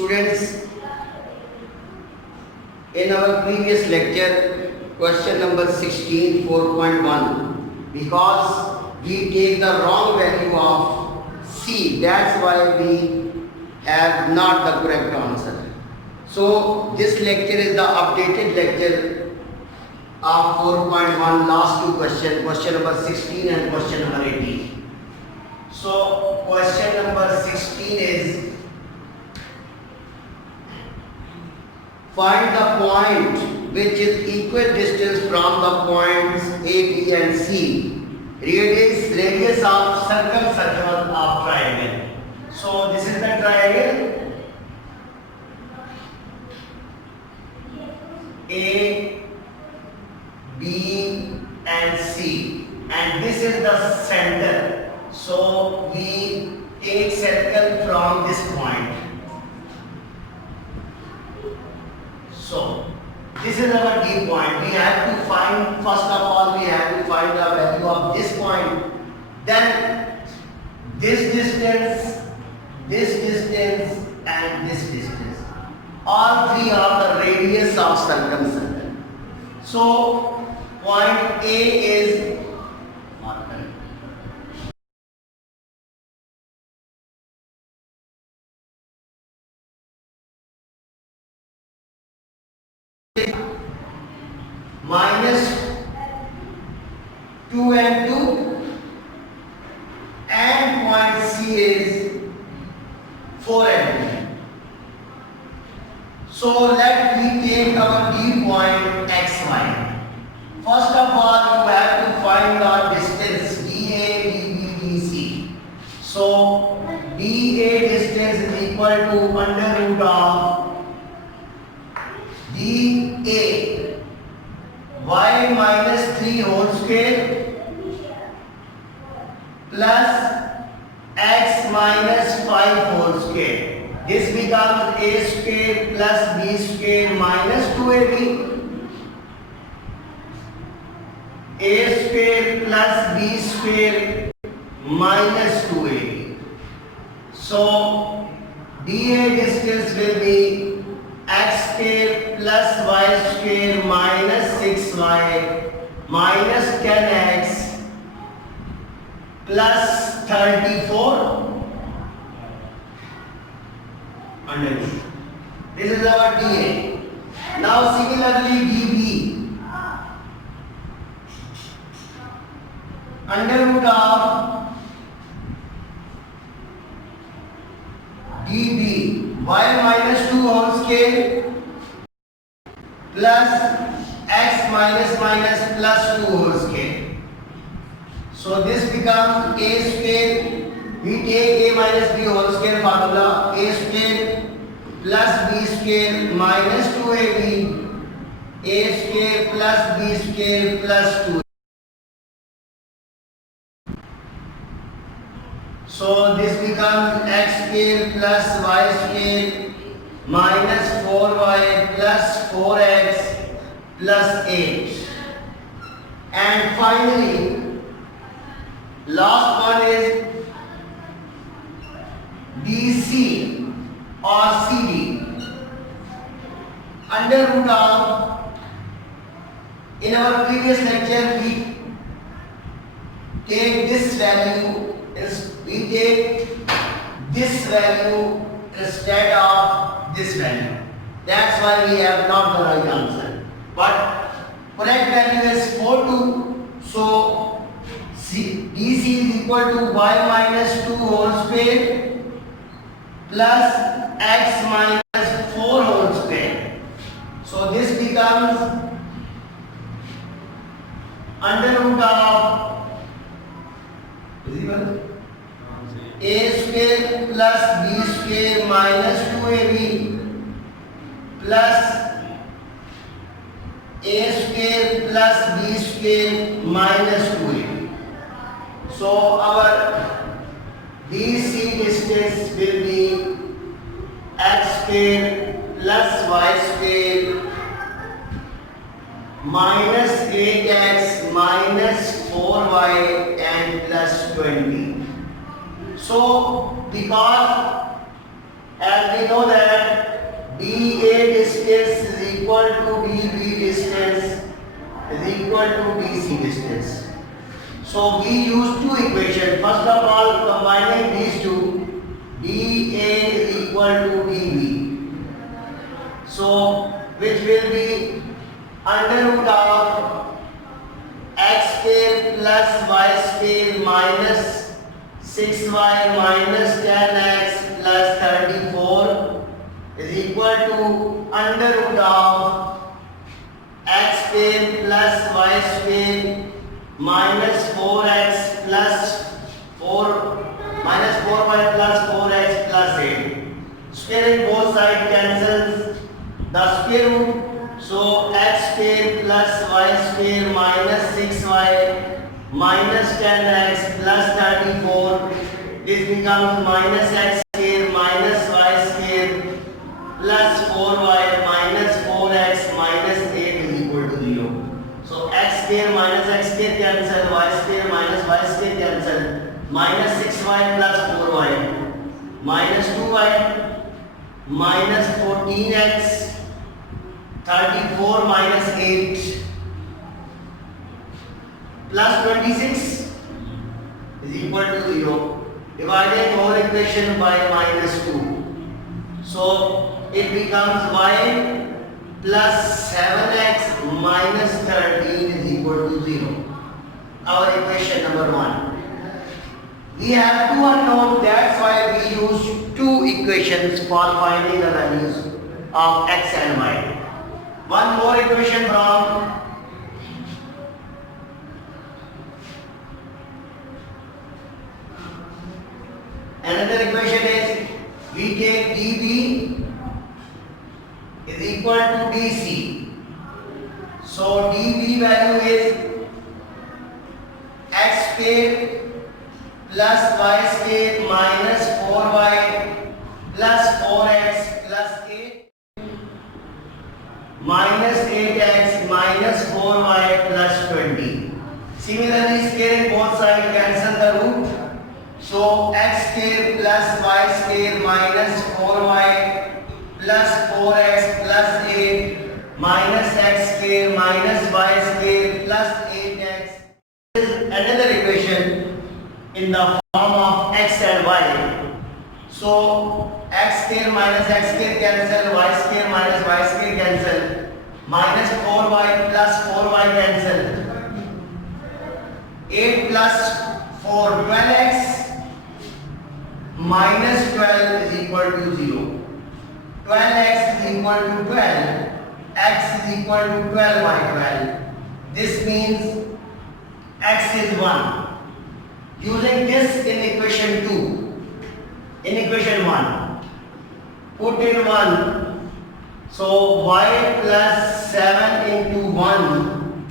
Students, in our previous lecture, question number 16, 4.1, because we take the wrong value of C, that's why we have not the correct answer. So, this lecture is the updated lecture of 4.1, last two questions, question number 16 and question number 18. So, question number 16 is, find the point which is equal distance from the points A, B and C. Radius of circle of triangle. So this is the triangle A, B and C, and this is the center. So we take circle from this point. So, this is our D point. We have to find, first of all, we have to find the value of this point. Then, this distance, and this distance. All three are the radius of circumcircle. So, point A is minus 2 and 2, and point C is 4 and 2. So let me take our D point XY. First of all, you have to find the distance DA, DB, DC. So DA distance is equal to under root of DA y minus 3 whole square plus x minus 5 whole square. This becomes a square plus b square minus 2ab. A square plus b square minus 2ab. So dA distance will be x square plus y square minus 6y minus 10x plus 34 underneath. This is our dA. Now similarly dB, under root of dB y minus 2 whole square plus x minus plus 2 whole square. So this becomes a square. We take a minus b whole square formula, a square plus b square minus 2ab, a square plus b square plus 2. So this becomes x square plus y square minus 4y plus 4x plus 8. And finally, last one is DC or CD. Under root of, in our previous lecture, we take this value, we take this value instead of this value. That's why we have not the right answer. But correct value is 4, 2. So DC is equal to y minus 2 whole square plus x minus 4 whole square. So this becomes under root of a square plus b square minus 2ab plus a square plus b square minus 2ab. So our DC distance will be x square plus y square minus 8x minus 4y and plus 20. So because as we know that equal to DC distance. So we use two equations. First of all, combining these two, dA is equal to dB. So which will be under root of x square plus y square minus 6y minus 10x plus 34 is equal to under root of x square plus y square minus 4x plus 4 minus 4y plus 4x plus 8. Square in both sides cancels the square root. So x square plus y square minus 6y minus 10x plus 34. This becomes minus x square minus y square plus 4y minus 4x minus 8 is equal to 0. So x square minus x square cancel, y square minus y square cancel, minus 6y plus 4y minus 2y minus 14x 34 minus 8 plus 26 is equal to 0. Dividing whole equation by minus 2. So it becomes y plus 7x minus 13 is equal to 0. Our equation number 1. We have two unknowns, that's why we use two equations for finding the values of x and y. One more equation from another equation is we take dB is equal to dC. So dB value is x square plus y square minus 4y plus 4x plus 8 minus 8x minus 4y plus 20. Similarly, square in both sides cancel the root. So x square plus y square minus 4y plus 4x plus 8 minus x square minus y square plus 8x. This is another equation in the form of x and y. So x square minus x square cancel, y square minus y square cancel, minus 4y plus 4y cancel, 8 plus 4 12x minus 12 is equal to 0. 12x is equal to 12, x is equal to 12 by 12. This means x is 1. Using this in equation 2. In equation 1, put in 1. So y plus 7 into 1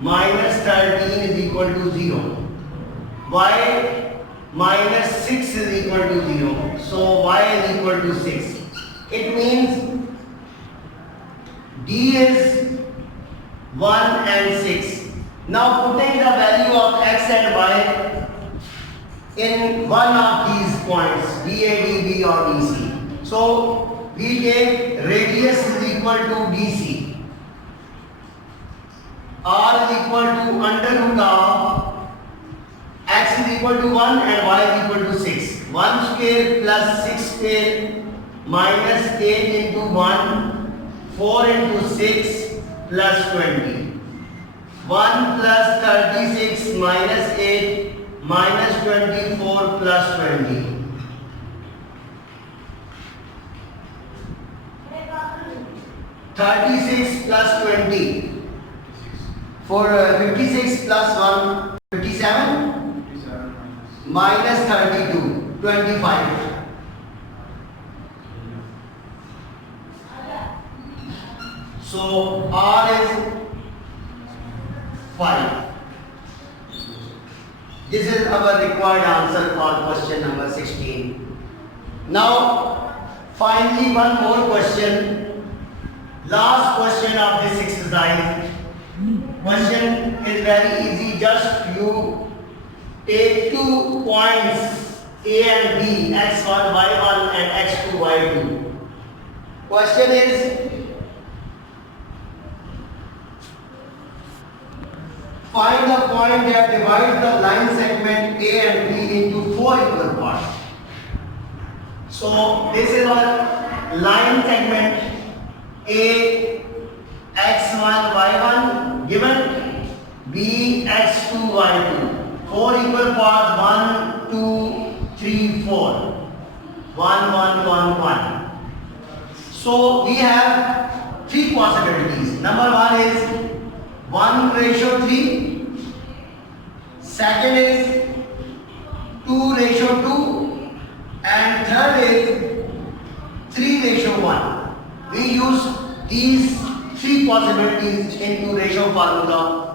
minus 13 is equal to 0. Y minus 6 is equal to 0. So y is equal to 6. It means D is 1 and 6. Now putting the value of x and y in one of these points, DA, DB or DC. So we take radius is equal to DC. R is equal to under root of x is equal to 1 and y is equal to 6. 1 square plus 6 square minus 8 into 1, 4 into 6 plus 20. 1 plus 36 minus 8 minus 24 plus 20. 36 plus 20. For 56 plus 1, 57 minus 32, 25. So R is 5. This is our required answer for question number 16. Now, finally one more question. Last question of this exercise. Question is very easy. Just you take 2 points A and B, x1, y1 and x2, y2. Question is Find the point that divides the line segment A and B into 4 equal parts. So this is our line segment A, x1, y1 given B, x2, y2. 4 equal parts, 1, 2, 3, 4. 1, 1, 1, 1. So we have 3 possibilities. Number 1 is 1:3. Second is 2:2. And third is 3:1. We use these 3 possibilities into ratio formula